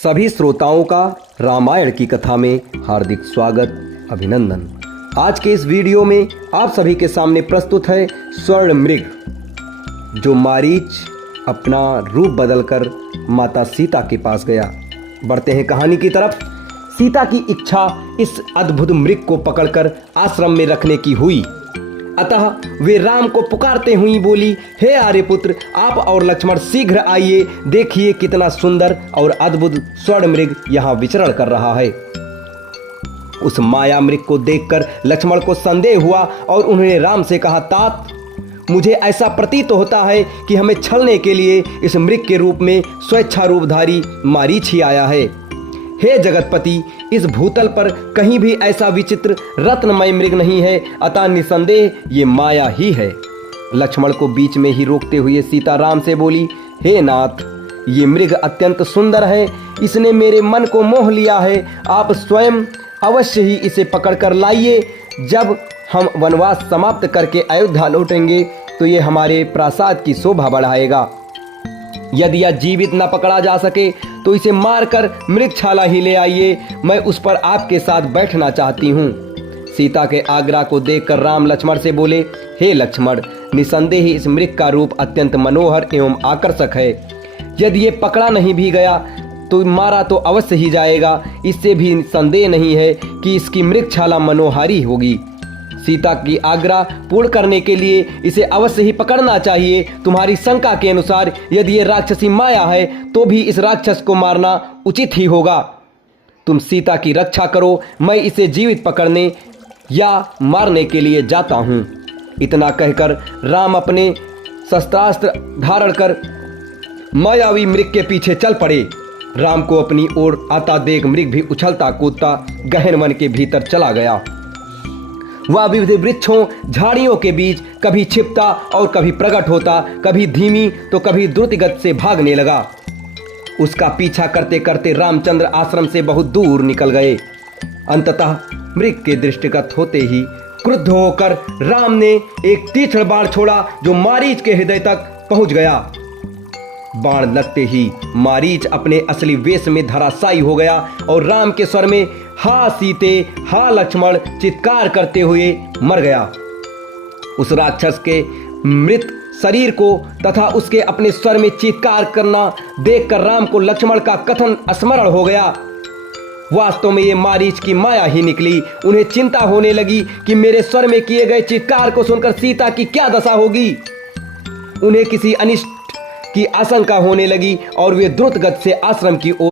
सभी श्रोताओं का रामायण की कथा में हार्दिक स्वागत अभिनंदन। आज के इस वीडियो में आप सभी के सामने प्रस्तुत है स्वर्ण मृग, जो मारीच अपना रूप बदलकर माता सीता के पास गया। बढ़ते हैं कहानी की तरफ। सीता की इच्छा इस अद्भुत मृग को पकड़कर आश्रम में रखने की हुई, अतः वे राम को पुकारते हुई बोली, हे आर्यपुत्र, आप और लक्ष्मण शीघ्र आइए, देखिए कितना सुंदर और अद्भुत स्वर्ण मृग यहाँ विचरण कर रहा है। उस माया मृग को देखकर लक्ष्मण को संदेह हुआ और उन्होंने राम से कहा, तात, मुझे ऐसा प्रतीत होता है कि हमें छलने के लिए इस मृग के रूप में स्वेच्छा रूपधारी मारीच ही आया है। हे जगतपति, इस भूतल पर कहीं भी ऐसा विचित्र रत्नमय मृग नहीं है, अतः निसंदेह ये माया ही है। लक्ष्मण को बीच में ही रोकते हुए सीता राम से बोली, हे नाथ, ये मृग अत्यंत सुंदर है, इसने मेरे मन को मोह लिया है। आप स्वयं अवश्य ही इसे पकड़कर लाइए। जब हम वनवास समाप्त करके अयोध्या लौटेंगे तो ये हमारे प्रासाद की शोभा बढ़ाएगा। यदि यह जीवित न पकड़ा जा सके तो इसे मारकर मृगछाला ही ले आइए, मैं उस पर आपके साथ बैठना चाहती हूँ। सीता के आग्रह को देखकर राम लक्ष्मण से बोले, हे लक्ष्मण, निसंदेह इस मृग का रूप अत्यंत मनोहर एवं आकर्षक है। यदि ये पकड़ा नहीं भी गया तो मारा तो अवश्य ही जाएगा। इससे भी संदेह नहीं है कि इसकी मृगछाला मनोहारी होगी। सीता की आग्रह पूर्ण करने के लिए इसे अवश्य ही पकड़ना चाहिए। तुम्हारी शंका के अनुसार यदि ये राक्षसी माया है तो भी इस राक्षस को मारना उचित ही होगा। तुम सीता की रक्षा करो, मैं इसे जीवित पकड़ने या मारने के लिए जाता हूँ। इतना कहकर राम अपने शस्त्रास्त्र धारण कर मायावी मृग के पीछे चल पड़े। राम को अपनी ओर आता देख मृग भी उछलता कूदता गहन वन के भीतर चला गया। वह विविध वृक्षों झाड़ियों के बीच कभी छिपता और कभी प्रकट होता, कभी धीमी तो कभी द्रुतगति से भागने लगा। उसका पीछा करते करते रामचंद्र आश्रम से बहुत दूर निकल गए। अंततः मृग के दृष्टिगत होते ही क्रुद्ध होकर राम ने एक तीक्ष्ण बाण छोड़ा जो मारीच के हृदय तक पहुंच गया। बाण लगते ही मारीच अपने असली वेश में धराशायी हो गया और राम के स्वर में हा सीते, हा लक्ष्मण चित्कार करते हुए मर गया। उस राक्षस के मृत शरीर को तथा उसके अपने स्वर में चित्कार करना देखकर राम को लक्ष्मण का कथन स्मरण हो गया। वास्तव में ये मारीच की माया ही निकली। उन्हें चिंता होने लगी कि मेरे स्वर में किए गए चित्कार को सुनकर सीता की क्या दशा होगी। उन्हें किसी अनिष्ट की आशंका होने लगी और वे द्रुत गति से आश्रम की ओर